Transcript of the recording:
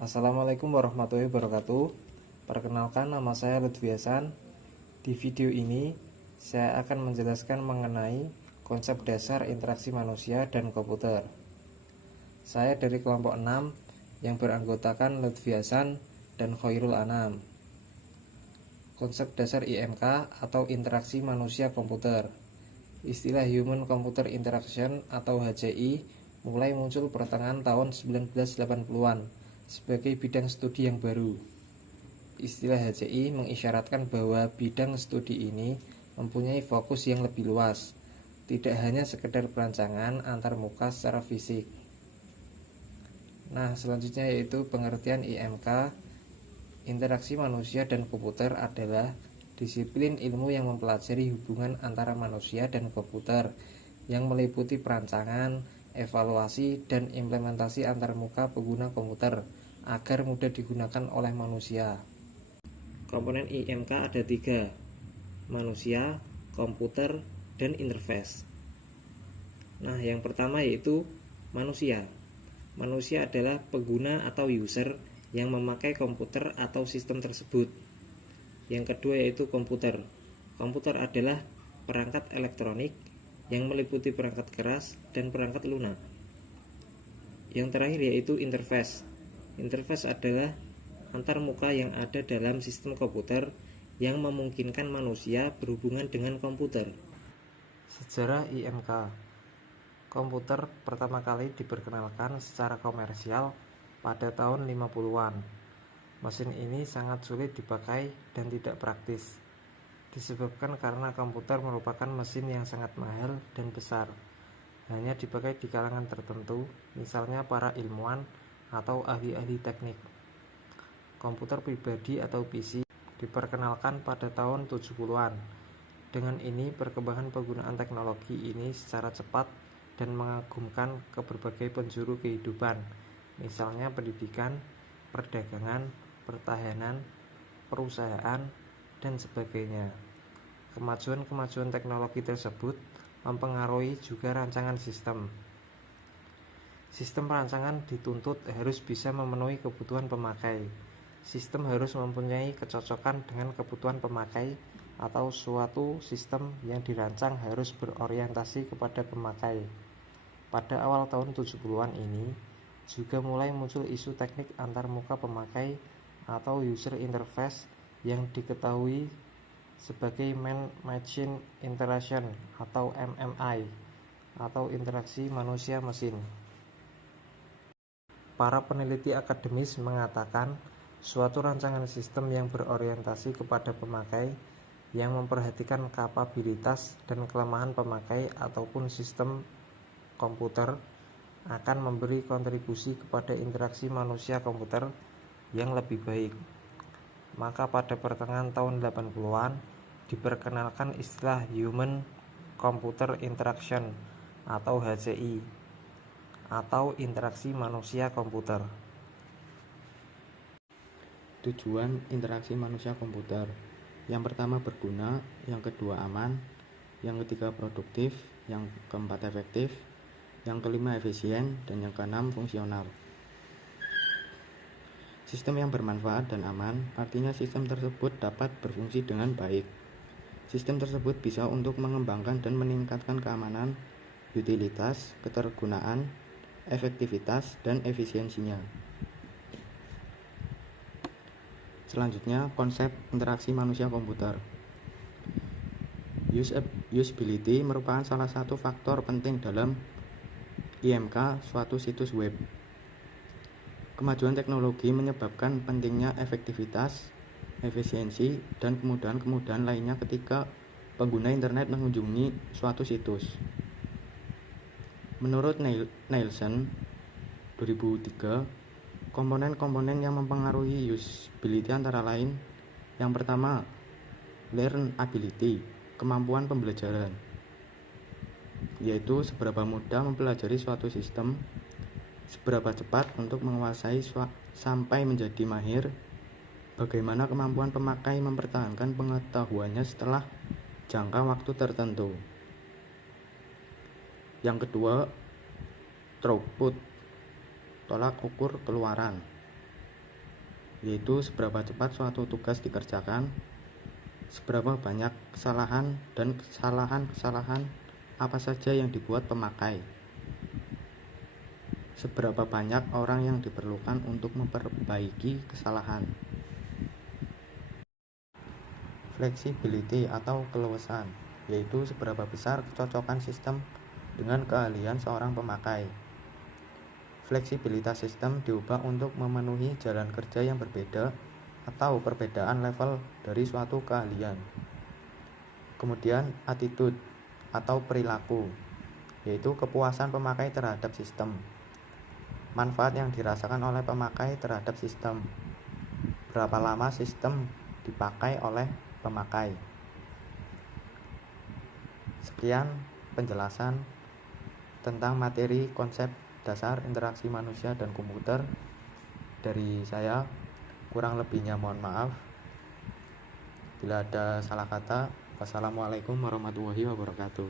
Assalamualaikum warahmatullahi wabarakatuh. Perkenalkan, nama saya Lutfi Hasan. Di video ini saya akan menjelaskan mengenai konsep dasar interaksi manusia dan komputer. Saya dari kelompok 6 yang beranggotakan Lutfi Hasan dan Khairul Anam. Konsep dasar IMK atau interaksi manusia komputer. Istilah Human Computer Interaction atau HCI mulai muncul pertengahan tahun 1980-an sebagai bidang studi yang baru. Istilah HCI mengisyaratkan bahwa bidang studi ini mempunyai fokus yang lebih luas, tidak hanya sekedar perancangan antar muka secara fisik. Nah, selanjutnya yaitu pengertian IMK. Interaksi manusia dan komputer adalah disiplin ilmu yang mempelajari hubungan antara manusia dan komputer yang meliputi perancangan, evaluasi, dan implementasi antarmuka pengguna komputer agar mudah digunakan oleh manusia. Komponen IMK ada 3: manusia, komputer, dan interface. Nah, yang pertama yaitu manusia. Manusia adalah pengguna atau user yang memakai komputer atau sistem tersebut. Yang kedua yaitu komputer. Komputer adalah perangkat elektronik yang meliputi perangkat keras dan perangkat lunak. Yang terakhir yaitu interface. Interface adalah antarmuka yang ada dalam sistem komputer yang memungkinkan manusia berhubungan dengan komputer. Sejarah IMK. Komputer pertama kali diperkenalkan secara komersial pada tahun 50-an. Mesin ini sangat sulit dipakai dan tidak praktis, disebabkan karena komputer merupakan mesin yang sangat mahal dan besar. Hanya dipakai di kalangan tertentu, misalnya para ilmuwan atau ahli-ahli teknik. Komputer pribadi atau PC diperkenalkan pada tahun 70-an. Dengan ini, perkembangan penggunaan teknologi ini secara cepat dan mengagumkan ke berbagai penjuru kehidupan, misalnya pendidikan, perdagangan, pertahanan, perusahaan, dan sebagainya. Kemajuan-kemajuan teknologi tersebut mempengaruhi juga rancangan sistem. Sistem perancangan dituntut harus bisa memenuhi kebutuhan pemakai. Sistem harus mempunyai kecocokan dengan kebutuhan pemakai, atau suatu sistem yang dirancang harus berorientasi kepada pemakai. Pada awal tahun 70-an ini juga mulai muncul isu teknik antarmuka pemakai atau user interface yang diketahui sebagai Man-Machine Interaction atau MMI atau interaksi manusia-mesin. Para peneliti akademis mengatakan suatu rancangan sistem yang berorientasi kepada pemakai yang memperhatikan kapabilitas dan kelemahan pemakai ataupun sistem komputer akan memberi kontribusi kepada interaksi manusia-komputer yang lebih baik. Maka pada pertengahan tahun 80-an diperkenalkan istilah Human Computer Interaction atau HCI atau interaksi manusia-komputer. Tujuan interaksi manusia-komputer: yang pertama berguna, yang kedua aman, yang ketiga produktif, yang keempat efektif, yang kelima efisien, dan yang keenam fungsional. Sistem yang bermanfaat dan aman artinya sistem tersebut dapat berfungsi dengan baik. Sistem tersebut bisa untuk mengembangkan dan meningkatkan keamanan, utilitas, ketergunaan, efektivitas, dan efisiensinya. Selanjutnya, konsep interaksi manusia-komputer. Usability merupakan salah satu faktor penting dalam IMK suatu situs web. Kemajuan teknologi menyebabkan pentingnya efektivitas, efisiensi, dan kemudahan-kemudahan lainnya ketika pengguna internet mengunjungi suatu situs. Menurut Nielsen 2003, komponen-komponen yang mempengaruhi usability antara lain: yang pertama, learnability, kemampuan pembelajaran, yaitu seberapa mudah mempelajari suatu sistem, seberapa cepat untuk menguasai sampai menjadi mahir, bagaimana kemampuan pemakai mempertahankan pengetahuannya setelah jangka waktu tertentu. Yang kedua, throughput, tolak ukur keluaran, yaitu seberapa cepat suatu tugas dikerjakan, seberapa banyak kesalahan dan kesalahan apa saja yang dibuat pemakai, seberapa banyak orang yang diperlukan untuk memperbaiki kesalahan. Flexibility atau keluasan, yaitu seberapa besar kecocokan sistem dengan keahlian seorang pemakai. Fleksibilitas sistem diubah untuk memenuhi jalan kerja yang berbeda atau perbedaan level dari suatu keahlian. Kemudian attitude atau perilaku, yaitu kepuasan pemakai terhadap sistem, manfaat yang dirasakan oleh pemakai terhadap sistem, berapa lama sistem dipakai oleh pemakai. Sekian penjelasan tentang materi konsep dasar interaksi manusia dan komputer dari saya. Kurang lebihnya mohon maaf. Bila ada salah kata, wassalamualaikum warahmatullahi wabarakatuh.